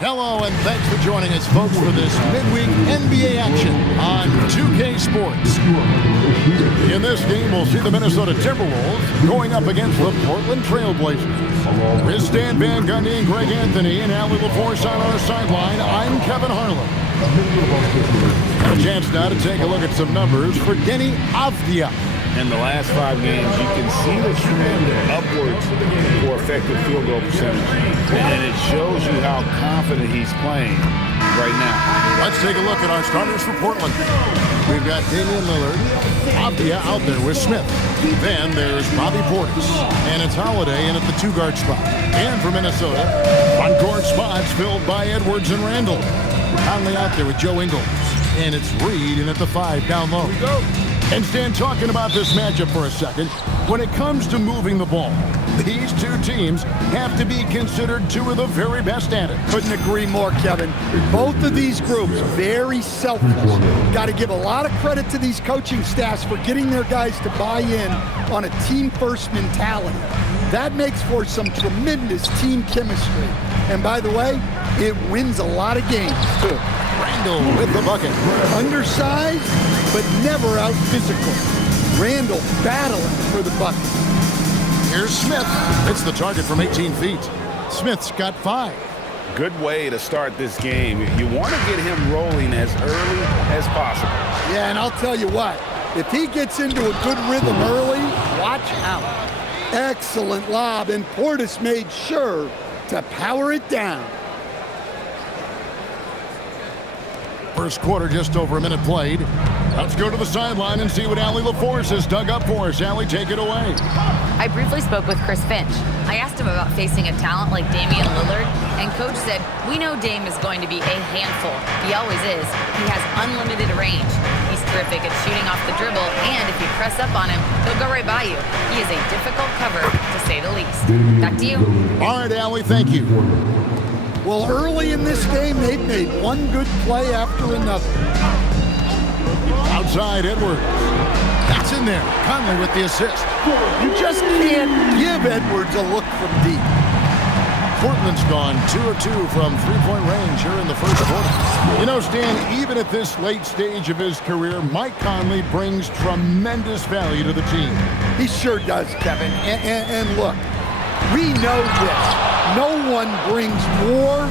Hello, and thanks for joining us, folks, for this midweek NBA action on 2K Sports. In this game, we'll see the Minnesota Timberwolves going up against the Portland Trail Blazers. With Stan Van Gundy and Greg Anthony and Allie LaForce on our sideline, I'm Kevin Harlan. Got a chance now to take a look at some numbers for Denny Avdia. In the last 5 games, you can see the trend upwards for effective field goal percentage. And it shows you how confident he's playing right now. Let's take a look at our starters for Portland. We've got Damian Lillard, Avdia out there with Smith. Then there's Bobby Portis, and it's Holiday in at the 2-guard spot. And for Minnesota, front-court spots filled by Edwards and Randall. Conley out there with Joe Ingles, and it's Reed in at the 5 down low. Here we go. And Stan, talking about this matchup for a second, when it comes to moving the ball, these two teams have to be considered two of the very best at it. Couldn't agree more, Kevin. Both of these groups, very selfless. Got to give a lot of credit to these coaching staffs for getting their guys to buy in on a team-first mentality. That makes for some tremendous team chemistry. And by the way, it wins a lot of games, too. Randall with the bucket. Undersized, but never out physical. Randall battling for the bucket. Here's Smith. It's the target from 18 feet. Smith's got 5. Good way to start this game. You want to get him rolling as early as possible. Yeah, and I'll tell you what. If he gets into a good rhythm early, watch out. Excellent lob, and Portis made sure to power it down. First quarter, just over a minute played. Let's go to the sideline and see what Allie LaForce has dug up for us. Allie, take it away. I briefly spoke with Chris Finch. I asked him about facing a talent like Damian Lillard, and Coach said, we know Dame is going to be a handful. He always is. He has unlimited range. He's terrific at shooting off the dribble, and if you press up on him, he'll go right by you. He is a difficult cover, to say the least. Back to you. All right, Allie, thank you. Well, early in this game, they've made one good play after another. Outside, Edwards. That's in there. Conley with the assist. You just can't give Edwards a look from deep. Portland's gone 2 of 2 from three-point range here in the first quarter. You know, Stan, even at this late stage of his career, Mike Conley brings tremendous value to the team. He sure does, Kevin. And look, we know this. No one brings more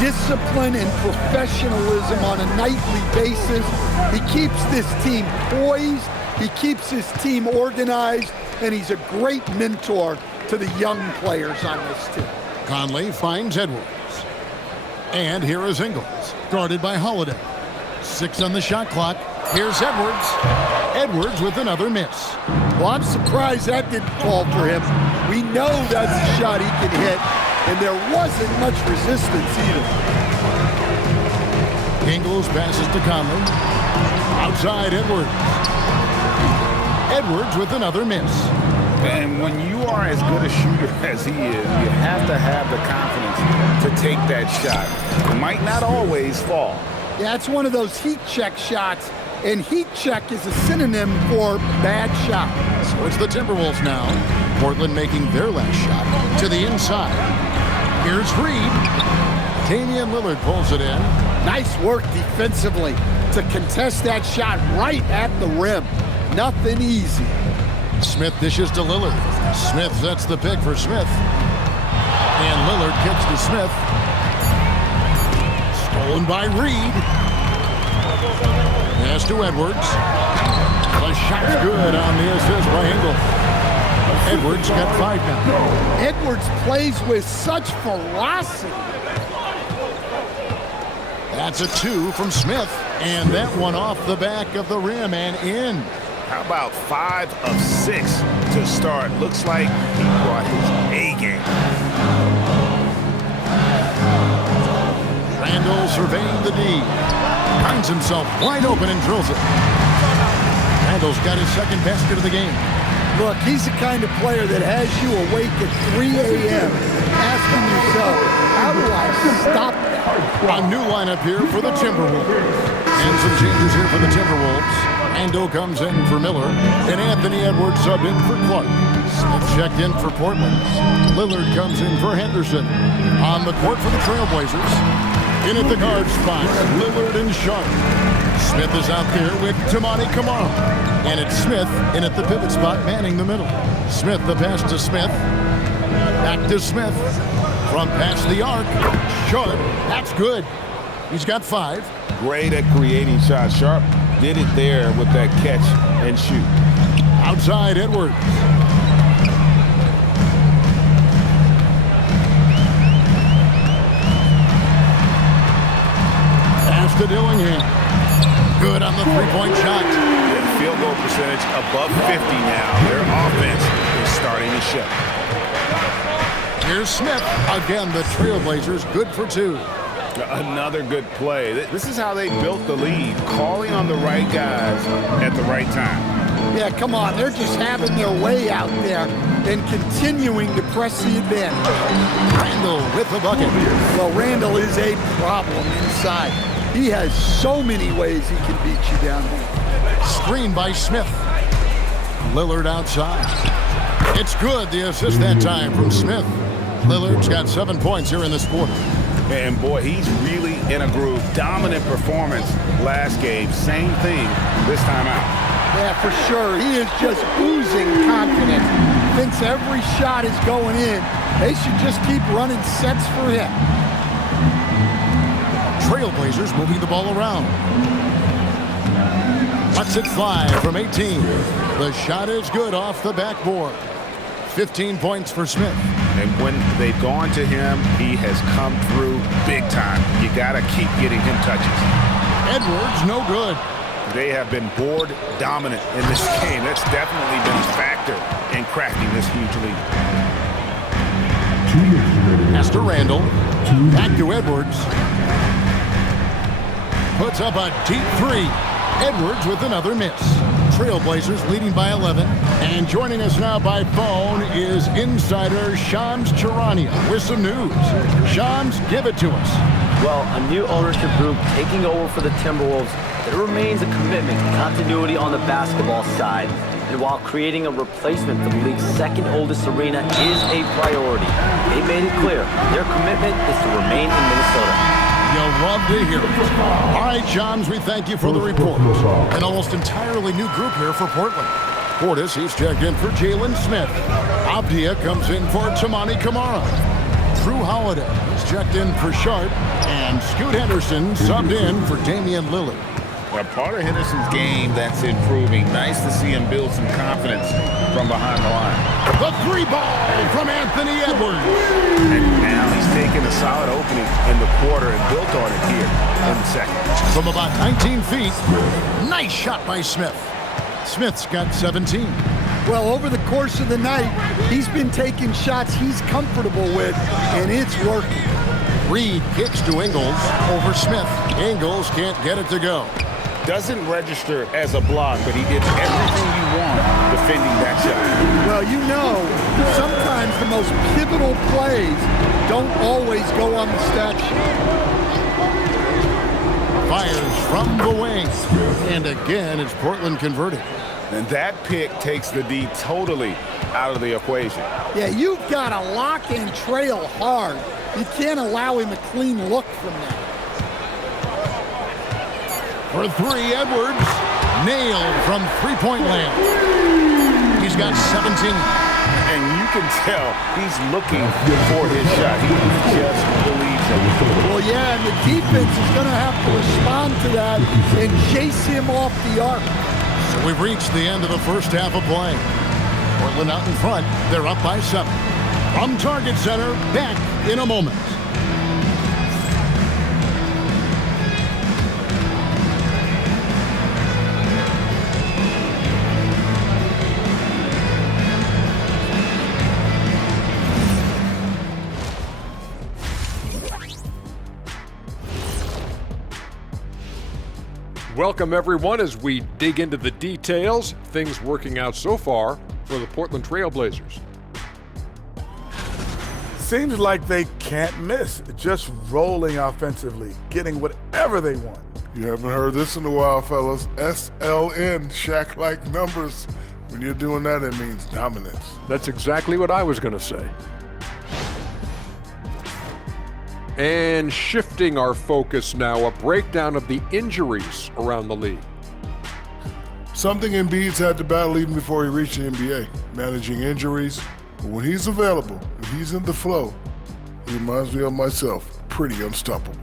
discipline and professionalism on a nightly basis. He keeps this team poised, he keeps his team organized, and he's a great mentor to the young players on this team. Conley finds Edwards. And here is Ingles, guarded by Holiday. 6 on the shot clock. Here's Edwards. Edwards with another miss. Well, I'm surprised that didn't fall for him. We know that's a shot he can hit, and there wasn't much resistance either. Ingles passes to Conley. Outside, Edwards. Edwards with another miss. And when you are as good a shooter as he is, you have to have the confidence to take that shot. It might not always fall. Yeah, it's one of those heat check shots, and heat check is a synonym for bad shot. So it's the Timberwolves now. Portland making their last shot to the inside. Here's Reed. Damian Lillard pulls it in. Nice work defensively to contest that shot right at the rim. Nothing easy. Smith dishes to Lillard. Smith sets the pick for Smith. And Lillard kicks to Smith. Stolen by Reed. Pass to Edwards. The shot's good on the assist by Ingles. Edwards got 5 now. Edwards plays with such ferocity. That's a 2 from Smith. And that one off the back of the rim and in. How about 5 of 6 to start? Looks like he brought his A game. Randall surveying the D. Finds himself wide open and drills it. Randall's got his second basket of the game. Look, he's the kind of player that has you awake at 3 a.m. asking yourself, how do I stop that? A new lineup here for the Timberwolves. And some changes here for the Timberwolves. Randall comes in for Miller, and Anthony Edwards subbed in for Clark. Smith checked in for Portland. Lillard comes in for Henderson. On the court for the Trailblazers. In at the guard spot, Lillard and Sharp. Smith is out there with Tamani Kamara. And it's Smith in at the pivot spot, manning the middle. Smith, the pass to Smith. Back to Smith. From past the arc. Sharp, that's good. He's got 5. Great at creating shots. Sharp did it there with that catch and shoot. Outside Edwards. Pass to Dillingham. Good on the three-point shot. Yeah, field goal percentage above 50 now. Their offense is starting to show. Here's Smith. Again, the Trailblazers good for 2. Another good play. This is how they built the lead, calling on the right guys at the right time. Yeah, come on. They're just having their way out there and continuing to press the advantage. Randall with the bucket. Well, Randall is a problem inside. He has so many ways he can beat you down there. Screen by Smith. Lillard outside. It's good, the assist that time from Smith. Lillard's got 7 points here in this quarter. And boy, he's really in a groove. Dominant performance last game. Same thing this time out. Yeah, for sure. He is just oozing confidence. Thinks every shot is going in. They should just keep running sets for him. Trailblazers moving the ball around. Lets it fly from 18. The shot is good off the backboard. 15 points for Smith. And when they've gone to him, he has come through big time. You got to keep getting him touches. Edwards, no good. They have been board dominant in this game. That's definitely been a factor in cracking this huge lead. Pass to Randall. Back to Edwards. Puts up a deep 3. Edwards with another miss. Trailblazers leading by 11. And joining us now by phone is insider Shams Charania with some news. Shams, give it to us. Well, a new ownership group taking over for the Timberwolves. There remains a commitment to continuity on the basketball side. And while creating a replacement for the league's second oldest arena is a priority, they made it clear their commitment is to remain in Minnesota. You'll love to hear it. All right, Shams, we thank you for the report. An almost entirely new group here for Portland. Portis, he's checked in for Jalen Smith. Abdia comes in for Tamani Kamara. Drew Holiday, he's checked in for Sharp. And Scoot Henderson subbed in for Damian Lillard. A part of Henderson's game that's improving. Nice to see him build some confidence from behind the line. The 3-ball from Anthony Edwards. And now he's taken a solid opening in the quarter and built on it here in the second. From about 19 feet, nice shot by Smith. Smith's got 17. Well, over the course of the night, he's been taking shots he's comfortable with, and it's working. Reed kicks to Ingles over Smith. Ingles can't get it to go. Doesn't register as a block, but he did everything you want defending that shot. Well, you know, sometimes the most pivotal plays don't always go on the stat sheet. Fires from the wing. And again, it's Portland converted. And that pick takes the D totally out of the equation. Yeah, you've got to lock and trail hard. You can't allow him a clean look from that. For 3, Edwards. Nailed from three-point land. He's got 17. And you can tell he's looking for his shot. He just believes it. Well, yeah, and the defense is going to have to respond to that and chase him off the arc. So we've reached the end of the first half of play. Portland out in front. They're up by 7. From Target Center, back in a moment. Welcome, everyone, as we dig into the details. Things working out so far for the Portland Trailblazers. Seems like they can't miss. Just rolling offensively, getting whatever they want. You haven't heard this in a while, fellas. SLN, Shaq-like numbers. When you're doing that, it means dominance. That's exactly what I was going to say. And shifting our focus now, a breakdown of the injuries around the league. Something Embiid's had to battle even before he reached the NBA, managing injuries. But when he's available, when he's in the flow, he reminds me of myself, pretty unstoppable.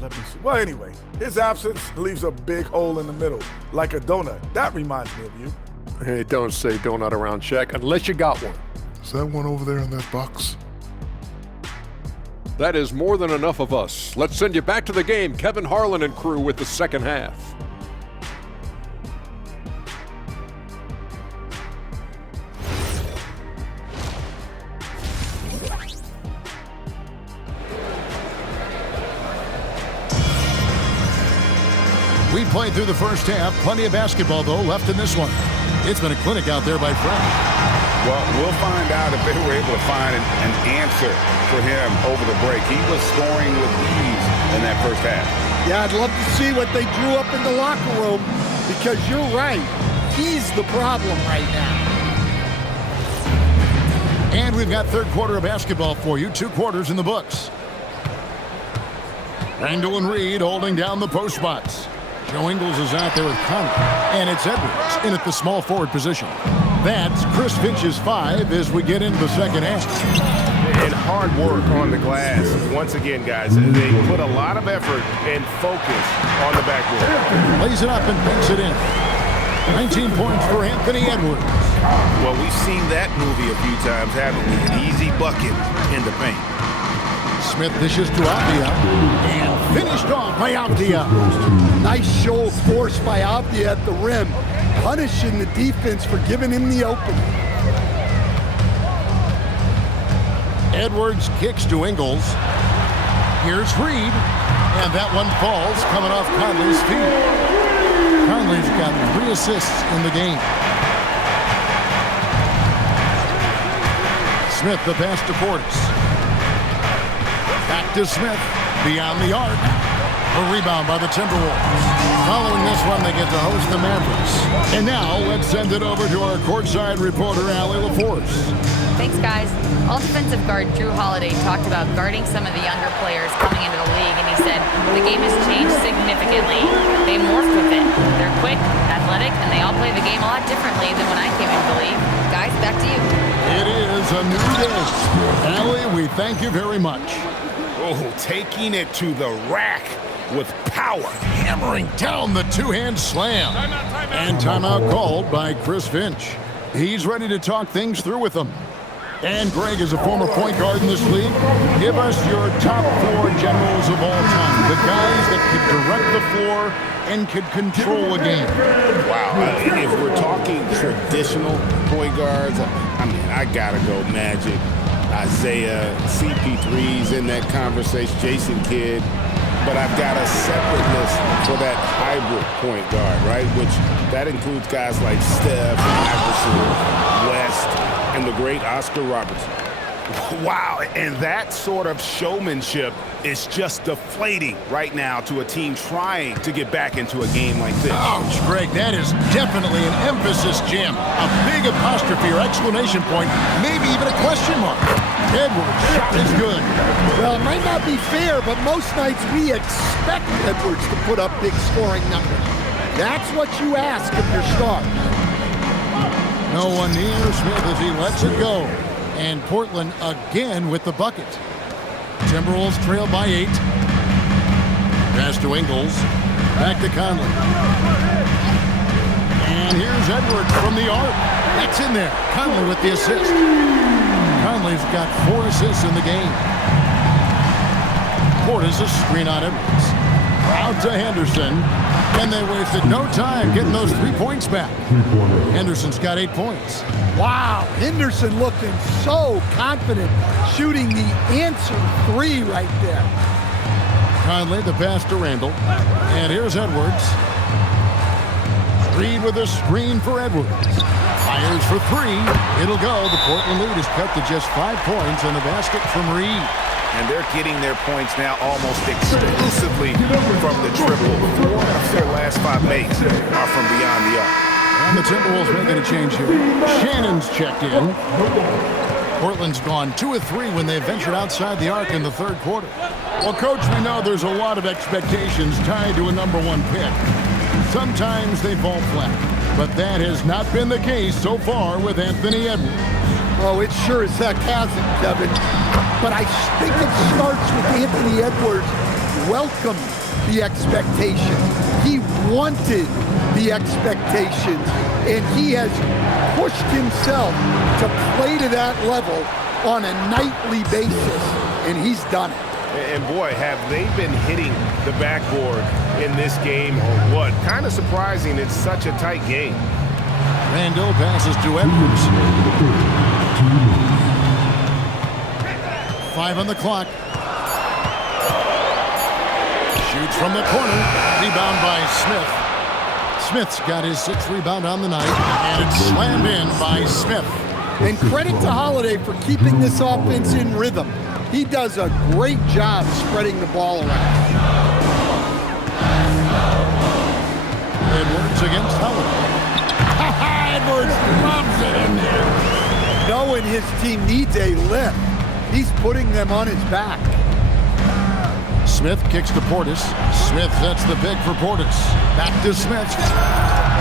Let me see. Well, anyway, his absence leaves a big hole in the middle, like a donut. That reminds me of you. Hey, don't say donut around Shaq unless you got one. Is that one over there in that box? That is more than enough of us. Let's send you back to the game. Kevin Harlan and crew with the second half. We played through the first half. Plenty of basketball, though, left in this one. It's been a clinic out there by Fresh. Well, we'll find out if they were able to find an answer for him over the break. He was scoring with ease in that first half. Yeah, I'd love to see what they drew up in the locker room, because you're right. He's the problem right now. And we've got third quarter of basketball for you. 2 quarters in the books. Randall and Reed holding down the post spots. Joe Ingles is out there with Conley, and it's Edwards in at the small forward position. That's Chris Finch's 5 as we get into the second half. And hard work on the glass. Once again, guys, they put a lot of effort and focus on the backboard. Lays it up and banks it in. 19 points for Anthony Edwards. Well, we've seen that movie a few times, haven't we? An easy bucket in the paint. Smith dishes to Avdia, and finished off by Avdia. Nice show of force by Avdia at the rim, punishing the defense for giving him the opening. Edwards kicks to Ingles. Here's Reed, and that one falls, coming off Conley's feet. Conley's got 3 assists in the game. Smith, the pass to Portis. Back to Smith, beyond the arc. A rebound by the Timberwolves. Following this one, they get to host the Mavericks. And now, let's send it over to our courtside reporter, Allie LaForce. Thanks, guys. All defensive guard Drew Holiday talked about guarding some of the younger players coming into the league, and he said the game has changed significantly. They morphed with it. They're quick, athletic, and they all play the game a lot differently than when I came into the league. Guys, back to you. It is a new day. Allie, we thank you very much. Oh, taking it to the rack with power. Hammering down the two-hand slam. And timeout called by Chris Finch. He's ready to talk things through with them. And Greg is a former point guard in this league. Give us your top 4 generals of all time. The guys that could direct the floor and could control a game. Wow. If we're talking traditional point guards, I mean, I gotta go Magic, Isaiah, CP3's in that conversation, Jason Kidd. But I've got a separate list for that hybrid point guard, right? Which that includes guys like Steph, Iverson, West, and the great Oscar Robertson. Wow, and that sort of showmanship is just deflating right now to a team trying to get back into a game like this. Ouch, Greg, that is definitely an emphasis, Jim. A big apostrophe or exclamation point, maybe even a question mark. Edwards' shot is good. Well, it might not be fair, but most nights we expect Edwards to put up big scoring numbers. That's what you ask of your star. No one near Smith as he lets it go. And Portland again with the bucket. Timberwolves trail by 8. Pass to Ingles. Back to Conley. And here's Edwards from the arc. That's in there. Conley with the assist. Conley's got 4 assists in the game. Portis a screen on Edwards. Out to Henderson. And they wasted no time getting those 3 points back. Henderson's got 8 points. Wow, Henderson looking so confident, shooting the answer 3 right there. Conley, the pass to Randall. And here's Edwards. Reed with a screen for Edwards. Fires for three. It'll go. The Portland lead is cut to just 5 points and the basket from Reed. And they're getting their points now almost exclusively from the triple. 4 of their last 5 makes are from beyond the arc. And the Timberwolves making a change here. Shannon's checked in. Portland's gone 2 of 3 when they ventured outside the arc in the third quarter. Well, Coach, we know there's a lot of expectations tied to a #1 pick. Sometimes they fall flat, but that has not been the case so far with Anthony Edwards. Oh, it sure as heck hasn't, Kevin. But I think it starts with Anthony Edwards welcomed the expectations. He wanted the expectations, and he has pushed himself to play to that level on a nightly basis, and he's done it. And boy, have they been hitting the backboard in this game or what? Kind of surprising it's such a tight game. Randall passes to Edwards. 5 on the clock. Shoots from the corner. Rebound by Smith. Smith's got his 6th rebound on the night, and it's slammed in by Smith. And credit to Holiday for keeping this offense in rhythm. He does a great job spreading the ball around. Edwards against Holiday. Edwards loves it in there. Knowing his team needs a lift, he's putting them on his back. Smith kicks to Portis. Smith sets the pick for Portis. Back to Smith.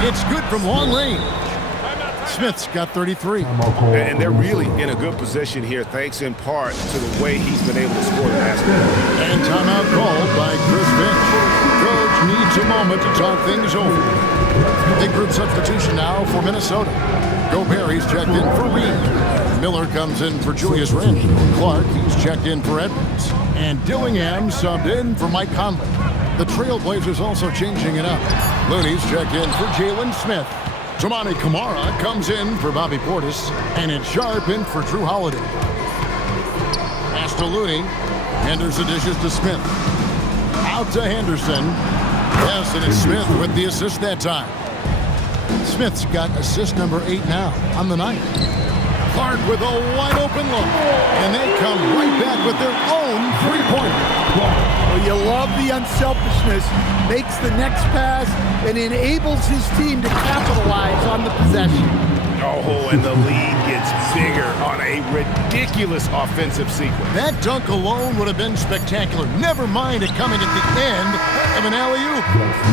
It's good from long range. Smith's got 33. And they're really in a good position here, thanks in part to the way he's been able to score the basketball. And timeout called by Chris Finch. Coach needs a moment to talk things over. Big group substitution now for Minnesota. Gobert, he's checked in for Reed. Miller comes in for Julius Randle. Clark, he's checked in for Edwards. And Dillingham subbed in for Mike Conley. The Trailblazers also changing it up. Looney's checked in for Jalen Smith. Toumani Camara comes in for Bobby Portis, and it's Sharp in for Drew Holiday. Pass to Looney. Henderson dishes to Smith. Out to Henderson. Yes, and it's Smith with the assist that time. Smith's got assist number 8 now on the night. Clark with a wide open look, and they come right back with their own three-pointer. Well, you love the unselfishness, makes the next pass, and enables his team to capitalize on the possession. Oh, and the lead gets bigger on a ridiculous offensive sequence. That dunk alone would have been spectacular. Never mind it coming at the end of an alley-oop.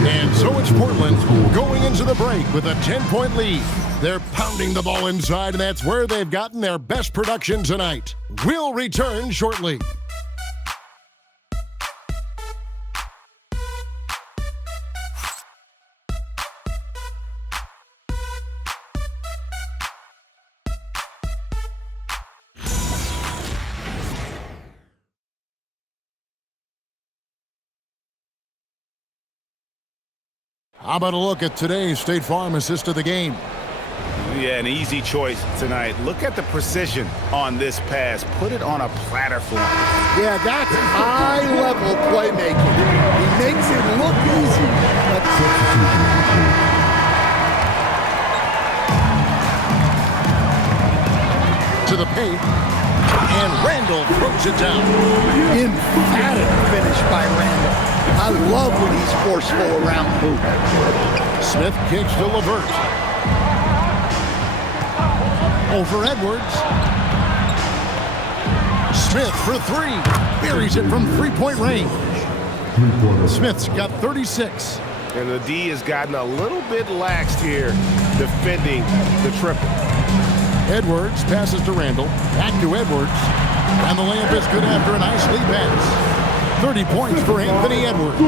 And so it's Portland going into the break with a 10-point lead. They're pounding the ball inside, and that's where they've gotten their best production tonight. We'll return shortly. How about a look at today's State Farm assist of the game? Yeah, an easy choice tonight. Look at the precision on this pass. Put it on a platter for him. Yeah, that's high-level playmaking. He makes it look easy. To the paint, and Randall throws it down. Emphatic finish by Randall. I love when he's forceful around the hoop. Smith kicks to LeVert. Over Edwards. Smith for three. Buries it from three-point range. Smith's got 36. And the D has gotten a little bit laxed here defending the triple. Edwards passes to Randall. Back to Edwards. And the layup is good after a nice lead pass. 30 points for Anthony Edwards.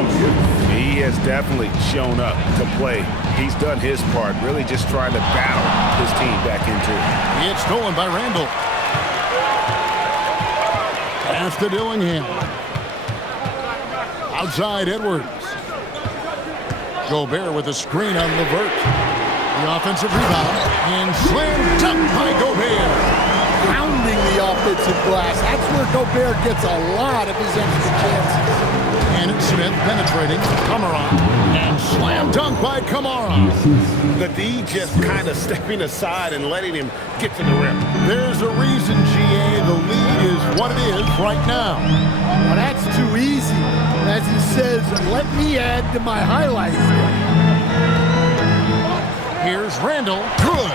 He has definitely shown up to play. He's done his part, really just trying to battle his team back into it. It's stolen by Randall. Pass to Dillingham. Outside Edwards. Gobert with a screen on LeVert. The offensive rebound and slammed dunk by Gobert. Pounding the offensive glass. That's where Gobert gets a lot of his extra chances. And it's Smith penetrating. Kamara. And slam dunk by Kamara. The D just kind of stepping aside and letting him get to the rim. There's a reason, GA. The lead is what it is right now. Well, that's too easy. As he says, let me add to my highlights. Here's Randall. Good.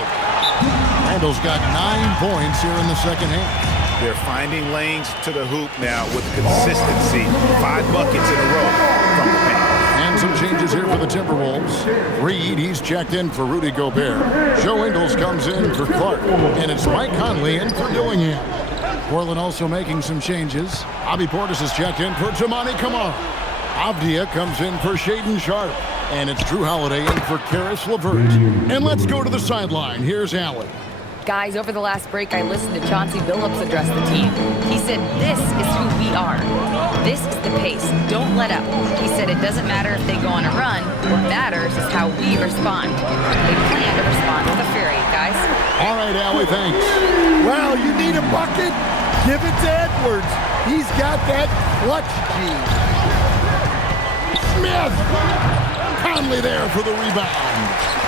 Randall's got 9 points here in the second half. They're finding lanes to the hoop now with consistency. 5 buckets in a row from the paint. And some changes here for the Timberwolves. Reed, he's checked in for Rudy Gobert. Joe Ingles comes in for Clark. And it's Mike Conley in for Dillingham. Portland also making some changes. Bobby Portis is checked in for Jamani Kamara. Avdia comes in for Shaedon Sharpe. And it's Drew Holiday in for Karis LeVert. And let's go to the sideline. Here's Allen. Guys, over the last break, I listened to Chauncey Billups address the team. He said, this is who we are. This is the pace. Don't let up. He said it doesn't matter if they go on a run. What matters is how we respond. They plan to respond with a fury, guys. All right, Allie, thanks. Well, you need a bucket? Give it to Edwards. He's got that clutch gene. Smith! Conley there for the rebound.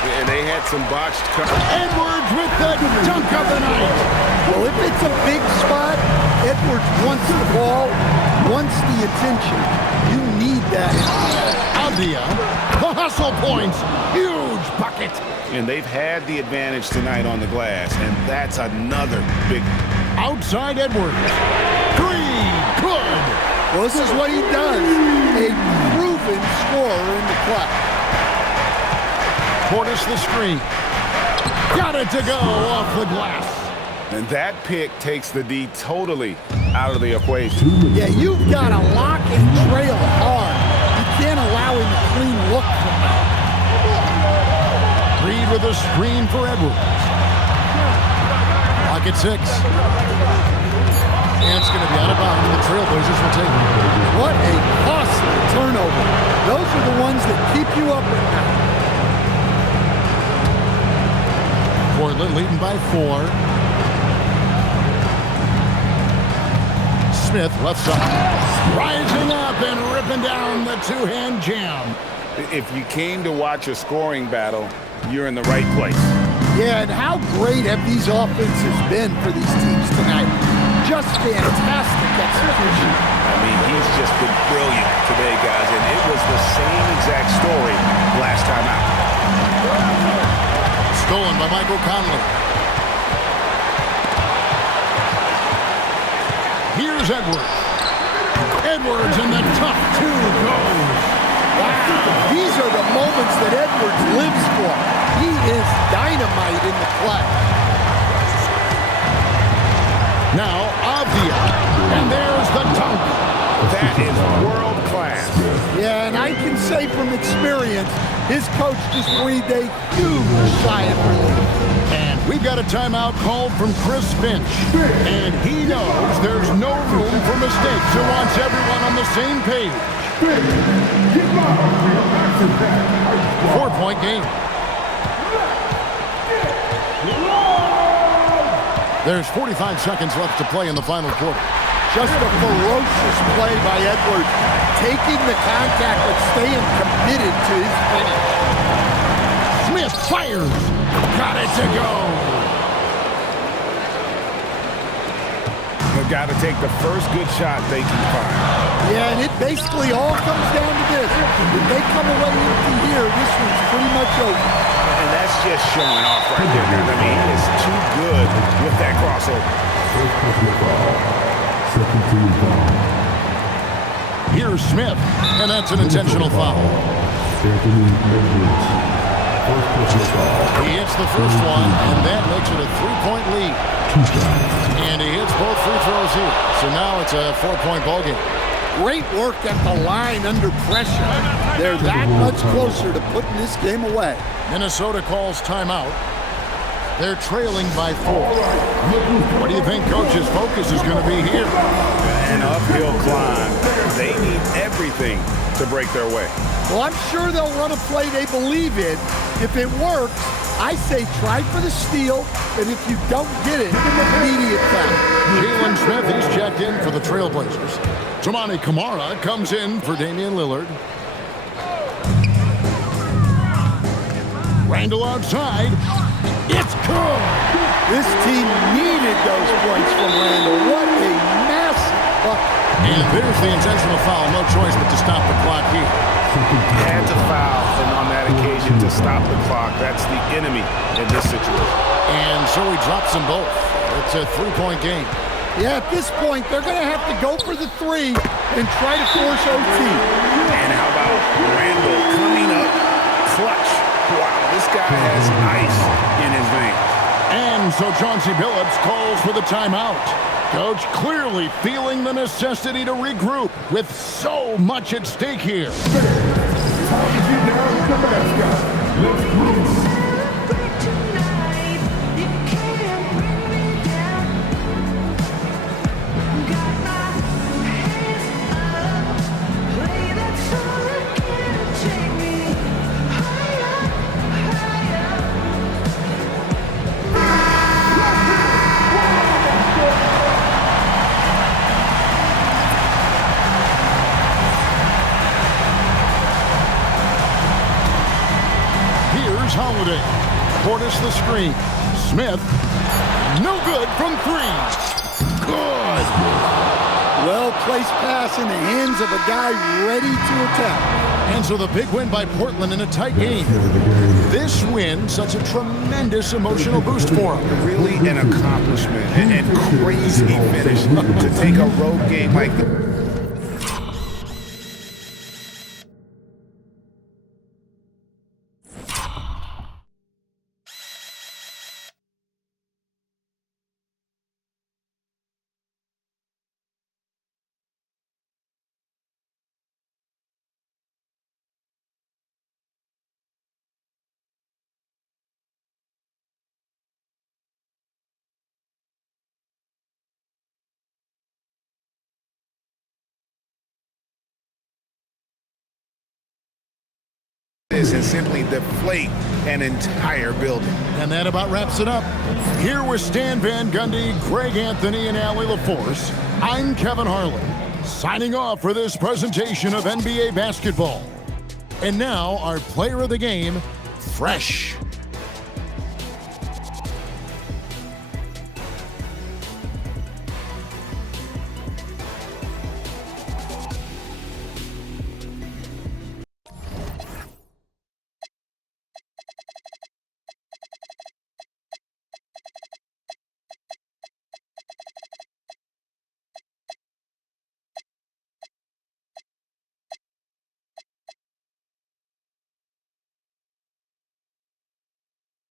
And they had some botched cover. Edwards with the dunk of the night. Well, if it's a big spot, Edwards wants the ball, wants the attention. You need that. Avdia, the hustle points, huge bucket. And they've had the advantage tonight on the glass, and that's another big. Outside Edwards. Three, good. Well, this is what he does. A proven scorer in the clutch. Portis the screen. Got it to go off the glass. And that pick takes the D totally out of the equation. Yeah, you've got to lock and trail hard. You can't allow him a clean look from that. Reed with a screen for Edwards. Lock at 6. And it's going to be out of bounds. The Trailblazers will take it. What a costly turnover. Those are the ones that keep you up at night. Portland leading by 4. Smith left side. Rising up and ripping down the two-hand jam. If you came to watch a scoring battle, you're in the right place. Yeah, and how great have these offenses been for these teams tonight? Just fantastic execution. I mean, he's just been brilliant today, guys, and it was the same exact story last time out. Stolen by Michael Conley. Here's Edwards. Edwards and the tough 2 goes. Wow, these are the moments that Edwards lives for. He is dynamite in the play. Now Avdia, and there's the dunk. That is world class. Yeah, and I can say from experience, his coach just breathed a huge sigh of relief. And we've got a timeout called from Chris Finch. And he knows there's no room for mistakes. He wants everyone on the same page. 4-point game. There's 45 seconds left to play in the final quarter. Just a ferocious play by Edwards, taking the contact but staying committed to his finish. Smith fires. Got it to go. They've got to take the first good shot they can find. Yeah, and it basically all comes down to this. If they come away empty here, this one's pretty much over. And that's just showing off right there. I mean, it's too good with that crossover. Here's Smith, and that's an intentional foul. He hits the first one, and that makes it a 3-point lead. And he hits both free throws here. So now it's a 4-point ballgame. Great work at the line under pressure. They're that much closer to putting this game away. Minnesota calls timeout. They're trailing by 4. What do you think Coach's focus is going to be here? An uphill climb. They need everything to break their way. Well, I'm sure they'll run a play they believe in. If it works, I say try for the steal, and if you don't get it, immediate foul. Jalen Smith, he's checked in for the Trailblazers. Toumani Camara comes in for Damian Lillard. Randall outside. It's good. This team needed those points from Randall. What a massive bucket. And there's the intentional foul. No choice but to stop the clock here. Had to foul, and on that occasion to stop the clock. That's the enemy in this situation. And so he drops them both. It's a three-point game. Yeah, at this point, they're going to have to go for the three and try to force OT. And how about Randall coming up clutch? Wow, this guy has ice in his veins. And so Chauncey Billups calls for the timeout. Coach clearly feeling the necessity to regroup with so much at stake here. Holiday. Portis the screen. Smith. No good from three. Good. Well-placed pass in the hands of a guy ready to attack. And so the big win by Portland in a tight game. This win, such a tremendous emotional boost for them. Really an accomplishment and crazy finish to take a road game like this. And simply deflate an entire building. And that about wraps it up. Here with Stan Van Gundy, Greg Anthony, and Allie LaForce, I'm Kevin Harlan, signing off for this presentation of NBA basketball. And now our player of the game, Fresh.